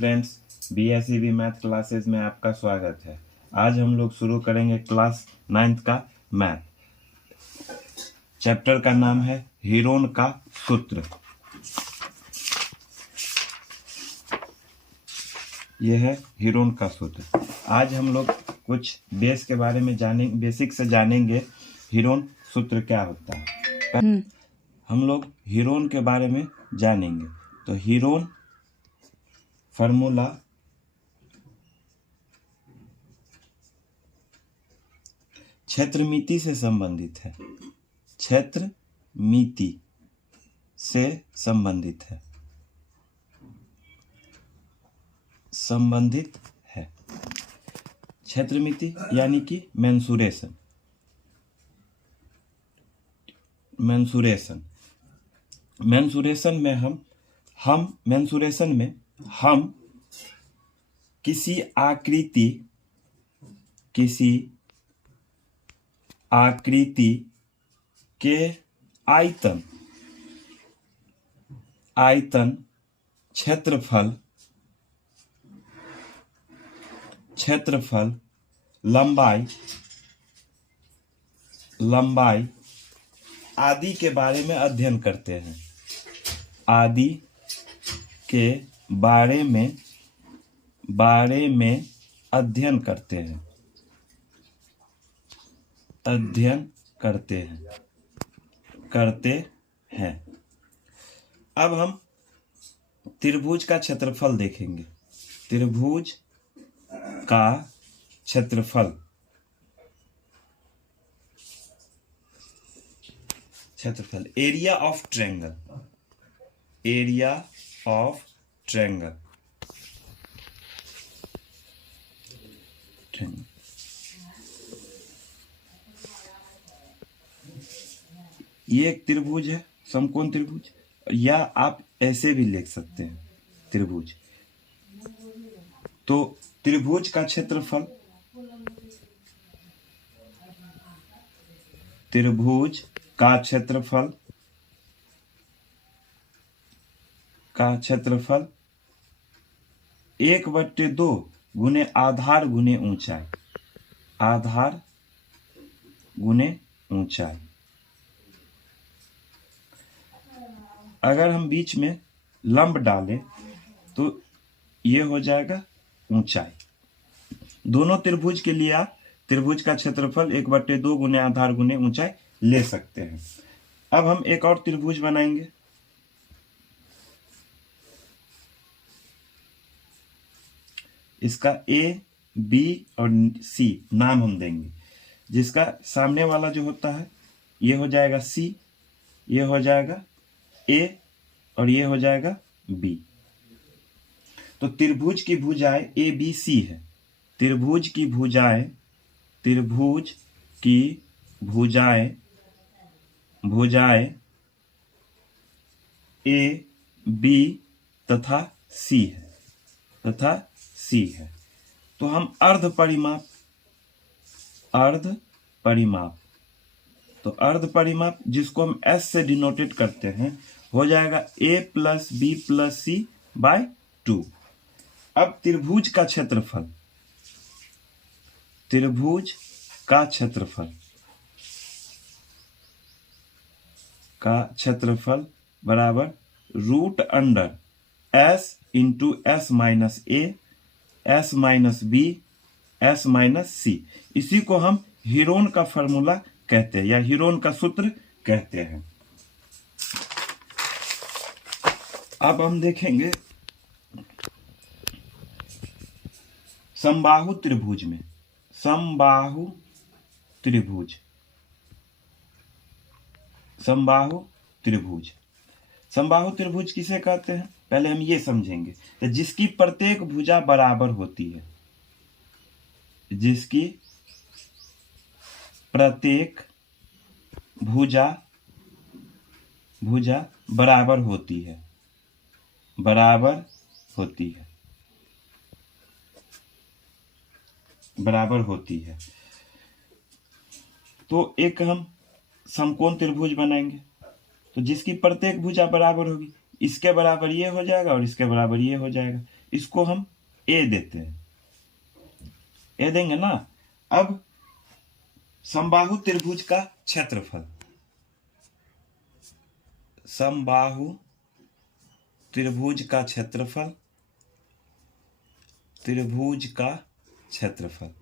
Friends, BSEB math classes में आपका स्वागत है। आज हम लोग शुरू करेंगे क्लास 9th का मैथ। चैप्टर का नाम है हीरोन का सूत्र। यह है हीरोन का सूत्र। आज हम लोग कुछ बेस के बारे में जानेंगे, बेसिक से जानेंगे हीरोन सूत्र क्या होता है। हम लोग हीरोन के बारे में जानेंगे। तो हीरोन फॉर्मूला क्षेत्रमिति से संबंधित है। क्षेत्रमिति से संबंधित है, क्षेत्रमिति यानी कि मेंसुरेशन। मेंसुरेशन में हम किसी आकृति के आयतन क्षेत्रफल लंबाई आदि के बारे में अध्ययन करते हैं। आदि के बारे में अध्ययन करते हैं। अब हम त्रिभुज का क्षेत्रफल देखेंगे। त्रिभुज का क्षेत्रफल एरिया ऑफ ट्रायंगल। ये एक त्रिभुज है, समकोण त्रिभुज, या आप ऐसे भी लिख सकते हैं त्रिभुज। तो त्रिभुज का क्षेत्रफल का क्षेत्रफल 1/2 गुने आधार गुने ऊंचाई। अगर हम बीच में लंब डालें तो ये हो जाएगा ऊंचाई। दोनों त्रिभुज के लिए आप त्रिभुज का क्षेत्रफल 1/2 गुने आधार गुने ऊंचाई ले सकते हैं। अब हम एक और त्रिभुज बनाएंगे। इसका A, B और C नाम हम देंगे। जिसका सामने वाला जो होता है ये हो जाएगा C, ये हो जाएगा A और ये हो जाएगा B। तो त्रिभुज की भुजाएं ABC है। त्रिभुज की भुजाएं A, B तथा C है। तो हम अर्ध परिमाप जिसको हम S से डिनोटेट करते हैं हो जाएगा A + B + C / 2। अब त्रिभुज का क्षेत्रफल बराबर √under S × S - A S - B S - C। इसी को हम हीरोन का फॉर्मूला कहते हैं या हीरोन का सूत्र कहते हैं। अब हम देखेंगे समबाहु त्रिभुज किसे कहते हैं पहले हम ये समझेंगे। तो जिसकी प्रत्येक भुजा बराबर होती है, जिसकी प्रत्येक भुजा बराबर होती है। तो एक हम समकोण त्रिभुज बनाएंगे। तो जिसकी प्रत्येक भुजा बराबर होगी, इसके बराबर ये हो जाएगा और इसके बराबर ये हो जाएगा। इसको हम ए देते हैं, ए देंगे ना। अब समबाहु त्रिभुज का क्षेत्रफल, समबाहु त्रिभुज का क्षेत्रफल, त्रिभुज का क्षेत्रफल,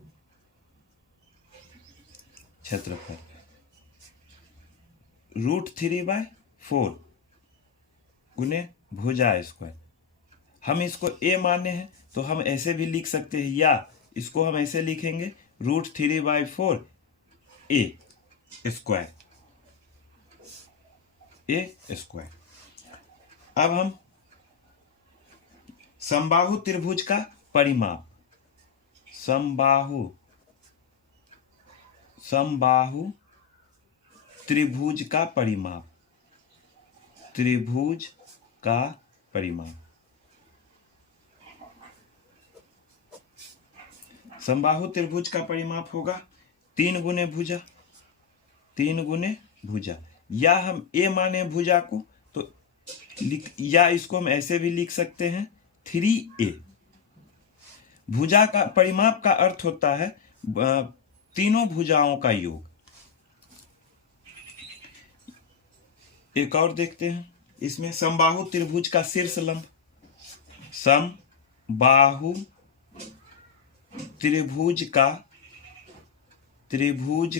क्षेत्रफल √3/4 गुने भुजा स्क्वायर। हम इसको ए माने हैं तो हम ऐसे भी लिख सकते हैं, या इसको हम ऐसे लिखेंगे √3/4 ए स्क्वायर, ए स्क्वायर। अब हम समबाहु त्रिभुज का परिमाप, समबाहु त्रिभुज का परिमाप, त्रिभुज का परिमाप, समबाहु त्रिभुज का परिमाप होगा 3 गुने भुजा, 3 गुने भुजा। या हम ए माने भुजा को तो या इसको हम ऐसे भी लिख सकते हैं 3a। भुजा का परिमाप का अर्थ होता है तीनों भुजाओं का योग। एक और देखते हैं, इसमें समबाहु त्रिभुज का शीर्ष लंब, समबाहु त्रिभुज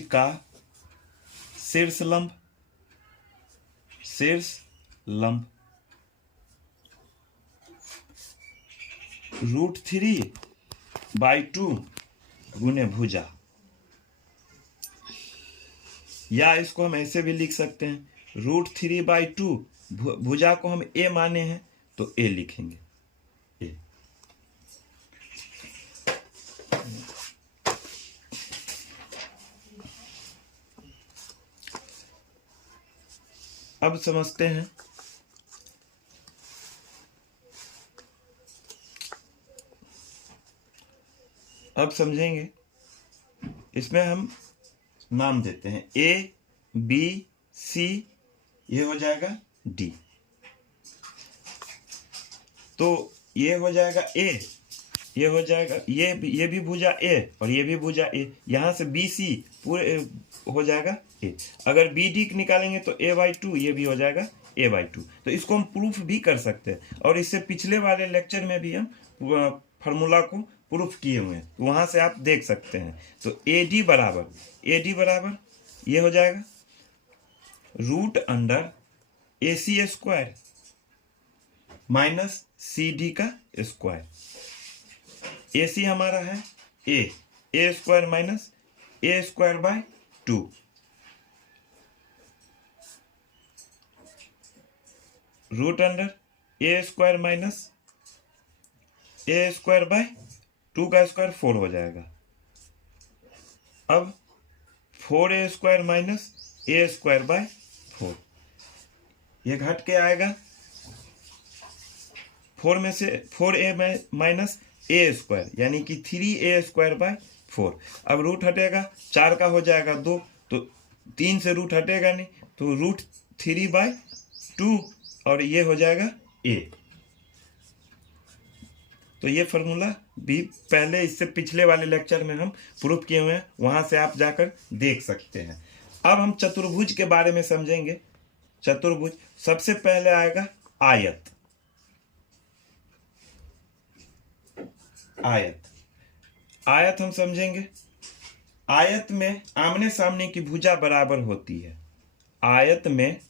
का शीर्ष लंब, शीर्ष लंब √3/2 गुने भुजा। या इसको हम ऐसे भी लिख सकते हैं √3/2, भुजा को हम ए माने हैं तो ए लिखेंगे, ए। अब समझते हैं अब समझेंगे। इसमें हम नाम देते हैं ए बी सी, ये हो जाएगा डी। तो ये हो जाएगा ए, ये हो जाएगा ये भी भुजा ए और ये भी भुजा ए, यहाँ से बी सी पूरे हो जाएगा ए। अगर बी डी निकालेंगे तो a/2, ये भी हो जाएगा a/2। तो इसको हम प्रूफ भी कर सकते हैं, और इससे पिछले वाले लेक्चर में भी हम फार्मूला को प्रूफ किए हुए हैं, तो वहाँ से आप देख सकते हैं। तो AD बराबर ये हो जाएगा √AC² माइनस CD का स्क्वायर। AC हमारा है a² minus a²/2, √A² minus a²/2 का स्क्वायर 4 हो जाएगा। अब 4a² माइनस a²/4, ये घट के आएगा 4 में से 4a माइनस a², यानी कि 3a²/4। अब रूट हटेगा, 4 का हो जाएगा 2, तो 3 से रूट हटेगा नहीं, तो √3/2 और ये हो जाएगा a। तो ये फार्मूला भी पहले इससे पिछले वाले लेक्चर में हम प्रूफ किए हुए हैं, वहां से आप जाकर देख सकते हैं। अब हम चतुर्भुज के बारे में समझेंगे। चतुर्भुज सबसे पहले आएगा आयत। आयत हम समझेंगे। आयत में आमने सामने की भुजा बराबर होती है। आयत में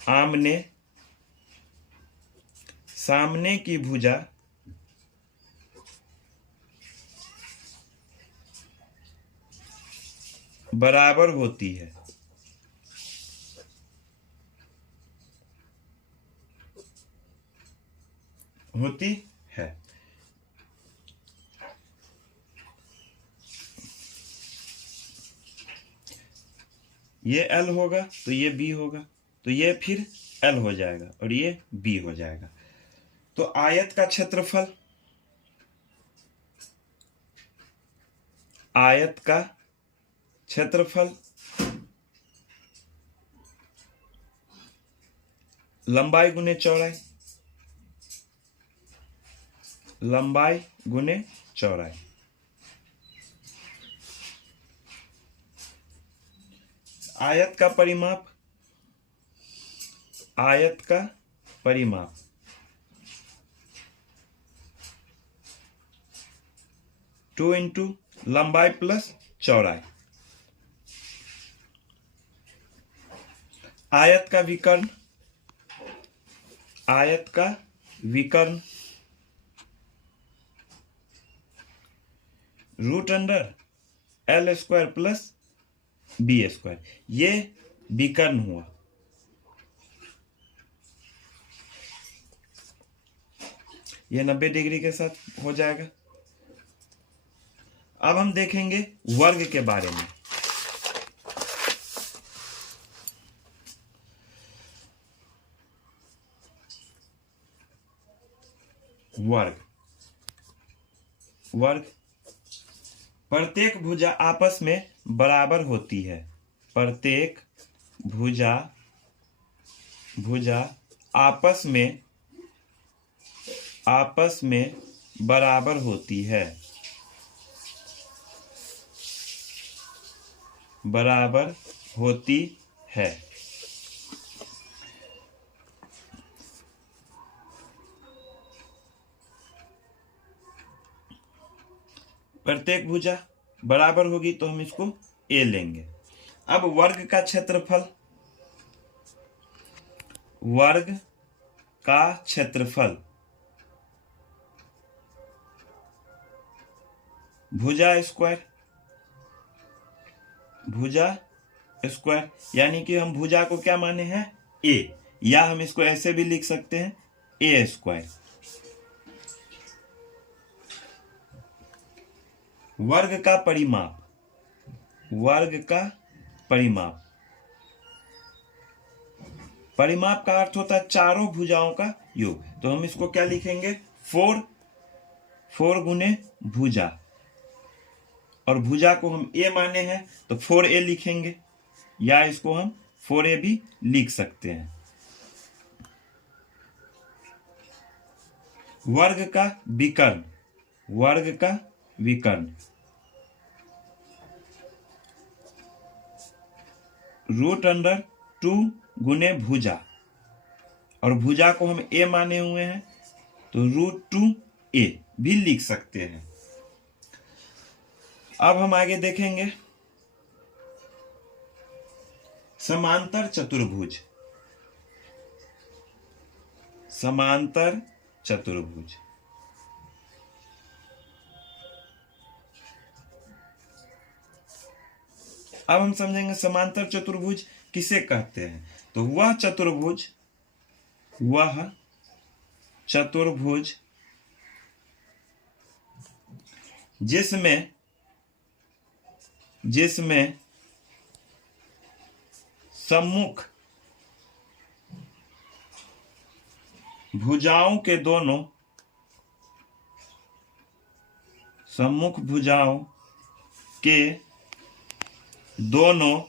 आमने सामने की भुजा बराबर होती है। ये L होगा तो ये B होगा, तो ये फिर L हो जाएगा और ये B हो जाएगा। तो आयत का क्षेत्रफल, आयत का क्षेत्रफल लंबाई गुने चौड़ाई, लंबाई गुने चौड़ाई। आयत का परिमाप, आयत का परिमाप 2 इंटू लंबाई प्लस चौड़ाई। आयत का विकर्ण, आयत का विकर्ण root under L square plus B square, ये विकर्ण हुआ। ये 90 डिग्री के साथ हो जाएगा। अब हम देखेंगे वर्ग के बारे में। वर्ग, वर्ग प्रत्येक भुजा आपस में बराबर होती है। प्रत्येक भुजा आपस में बराबर होती है, बराबर होती है। प्रत्येक भुजा बराबर होगी तो हम इसको ए लेंगे। अब वर्ग का क्षेत्रफल, वर्ग का क्षेत्रफल भुजा स्क्वायर, भुजा स्क्वायर, यानी कि हम भुजा को क्या माने हैं ए, या हम इसको ऐसे भी लिख सकते हैं ए स्क्वायर। वर्ग का परिमाप, वर्ग का परिमाप, परिमाप का अर्थ होता है चारों भुजाओं का योग। तो हम इसको क्या लिखेंगे 4 गुने भुजा, और भुजा को हम ए माने हैं तो 4a लिखेंगे, या इसको हम 4a भी लिख सकते हैं। वर्ग का विकर्ण, वर्ग का विकर्ण रूट अंडर 2 गुने भुजा, और भुजा को हम ए माने हुए हैं तो √2a भी लिख सकते हैं। अब हम आगे देखेंगे समांतर चतुर्भुज, समांतर चतुर्भुज। अब हम समझेंगे समांतर चतुर्भुज किसे कहते हैं। तो वह चतुर्भुज, वह चतुर्भुज जिसमें सम्मुख भुजाओं के दोनों, सम्मुख भुजाओं के दोनों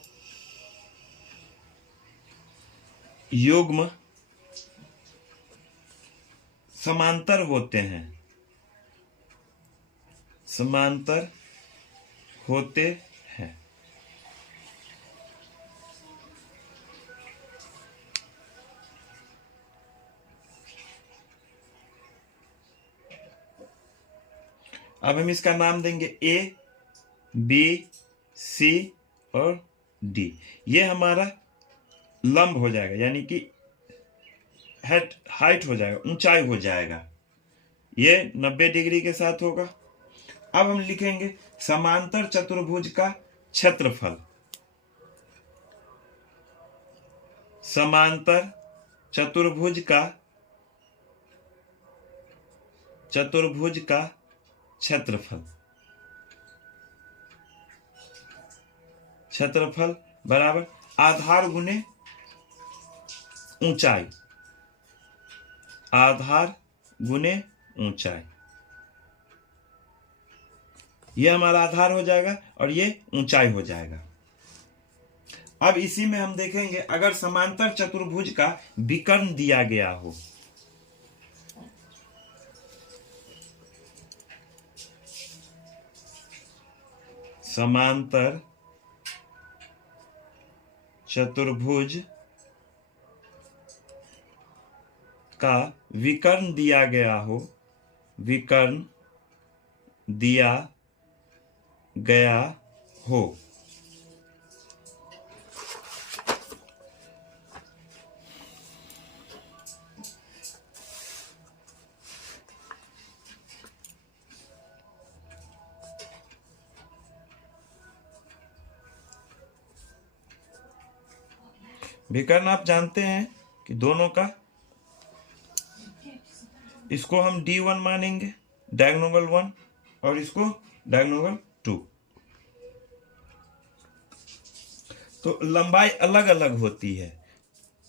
युग्म समांतर होते हैं, समांतर होते हैं। अब हम इसका नाम देंगे ए, बी, सी और डी। ये हमारा लंब हो जाएगा, यानी कि हाइट हो जाएगा, ऊंचाई हो जाएगा। ये 90 डिग्री के साथ होगा। अब हम लिखेंगे समांतर चतुर्भुज का क्षेत्रफल, समांतर चतुर्भुज का क्षेत्रफल, क्षेत्रफल बराबर आधार गुने ऊंचाई, आधार गुने ऊंचाई। ये हमारा आधार हो जाएगा और ये ऊंचाई हो जाएगा। अब इसी में हम देखेंगे अगर समांतर चतुर्भुज का विकर्ण दिया गया हो, समांतर चतुर्भुज का विकर्ण दिया गया हो, विकर्ण दिया गया हो। विकर्ण आप जानते हैं कि दोनों का, इसको हम D1 मानेंगे, डायगोनल 1, और इसको डायगोनल 2। तो लंबाई अलग अलग होती है,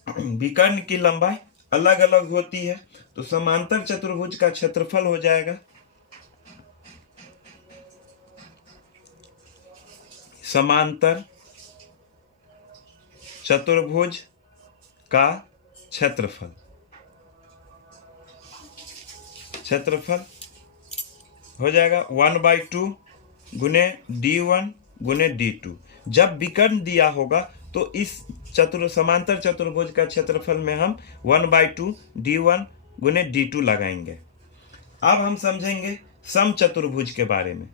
विकर्ण की लंबाई अलग अलग होती है। तो समांतर चतुर्भुज का क्षेत्रफल हो जाएगा समांतर चतुर्भुज का क्षेत्रफल हो जाएगा 1/2 गुने D1 गुने D2। जब विकर्ण दिया होगा तो इस समांतर चतुर्भुज का क्षेत्रफल में हम 1/2 D1 गुने D2 लगाएंगे। अब हम समझेंगे सम चतुर्भुज के बारे में।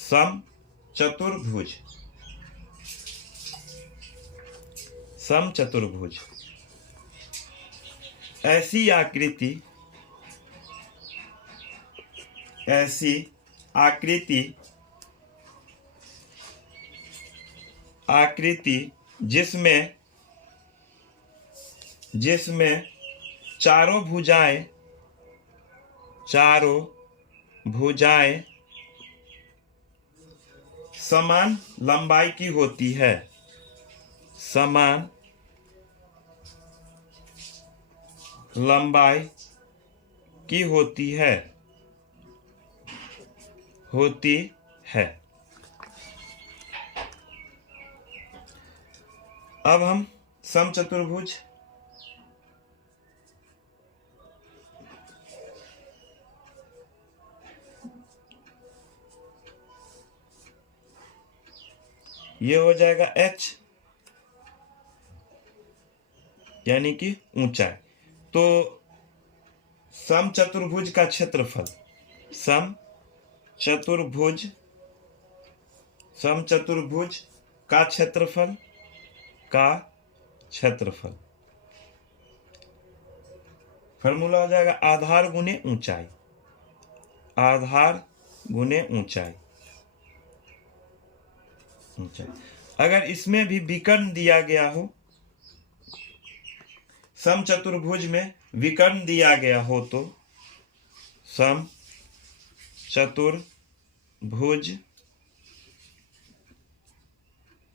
सम चतुर्भुज, सम चतुर्भुज ऐसी आकृति जिसमें चारों भुजाएं समान लंबाई की होती है, समान लंबाई की होती है। अब हम समचतुर्भुज ये हो जाएगा h, यानी कि ऊंचाई। तो समचतुर्भुज का क्षेत्रफल, समचतुर्भुज का क्षेत्रफल फॉर्मूला हो जाएगा आधार गुने ऊंचाई, आधार गुने ऊंचाई। अगर इसमें भी विकर्ण दिया गया हो, समचतुर्भुज में विकर्ण दिया गया हो, तो समचतुर्भुज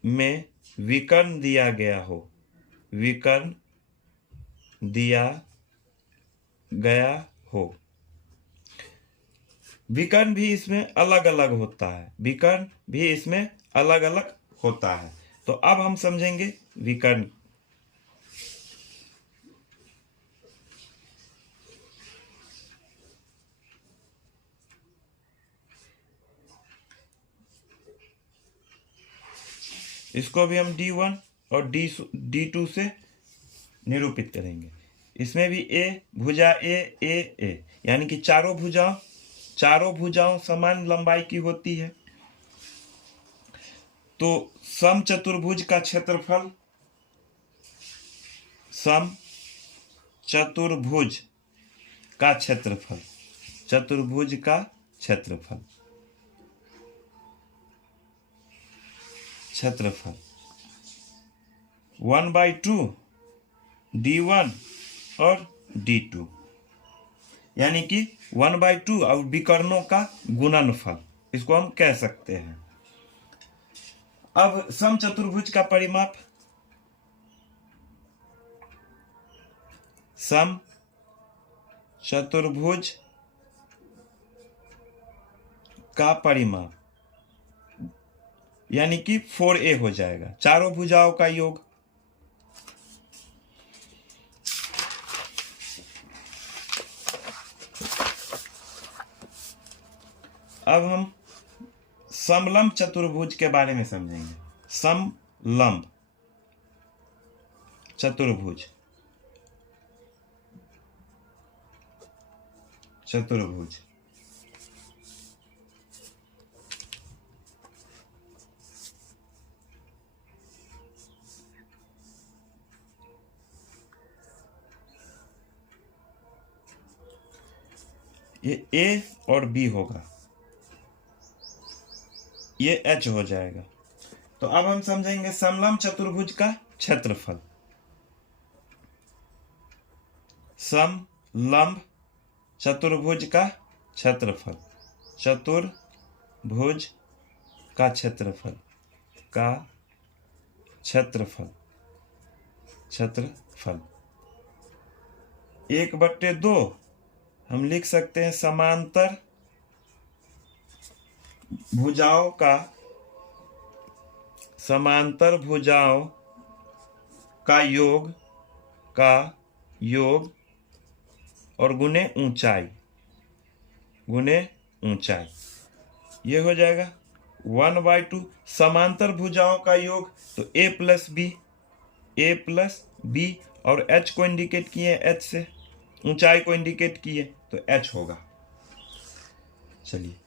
में विकर्ण दिया गया हो, विकर्ण दिया गया हो। विकर्ण भी इसमें अलग अलग होता है, विकर्ण भी इसमें अलग अलग होता है। तो अब हम समझेंगे विकर्ण। इसको भी हम D1 और D2 से निरूपित करेंगे। इसमें भी भुजा ए यानी कि चारों भुजाओं समान लंबाई की होती है। तो समचतुर्भुज का क्षेत्रफल, समचतुर्भुज का क्षेत्रफल, चतुर्भुज का क्षेत्रफल 1/2 D1 और D2, यानी कि 1/2 और विकर्णों का गुणनफल, इसको हम कह सकते हैं। अब समचतुर्भुज का परिमाप, समचतुर्भुज का परिमाप यानी कि 4a हो जाएगा, चारों भुजाओं का योग। अब हम समलंब चतुर्भुज के बारे में समझेंगे। समलंब चतुर्भुज, चतुर्भुज ये ए और बी होगा, ये एच हो जाएगा। तो अब हम समझेंगे समलंब चतुर्भुज का क्षेत्रफल। समलंब चतुर्भुज का क्षेत्रफल, चतुर्भुज का क्षेत्रफल, का क्षेत्रफल, क्षेत्रफल 1/2 हम लिख सकते हैं समांतर भुजाओं का, समांतर भुजाओं का योग, का योग और गुने ऊंचाई, गुने ऊंचाई, ये हो जाएगा 1/2। समांतर भुजाओं का योग तो a प्लस बी और h को इंडिकेट किए, h से ऊंचाई को इंडिकेट किए तो h होगा। चलिए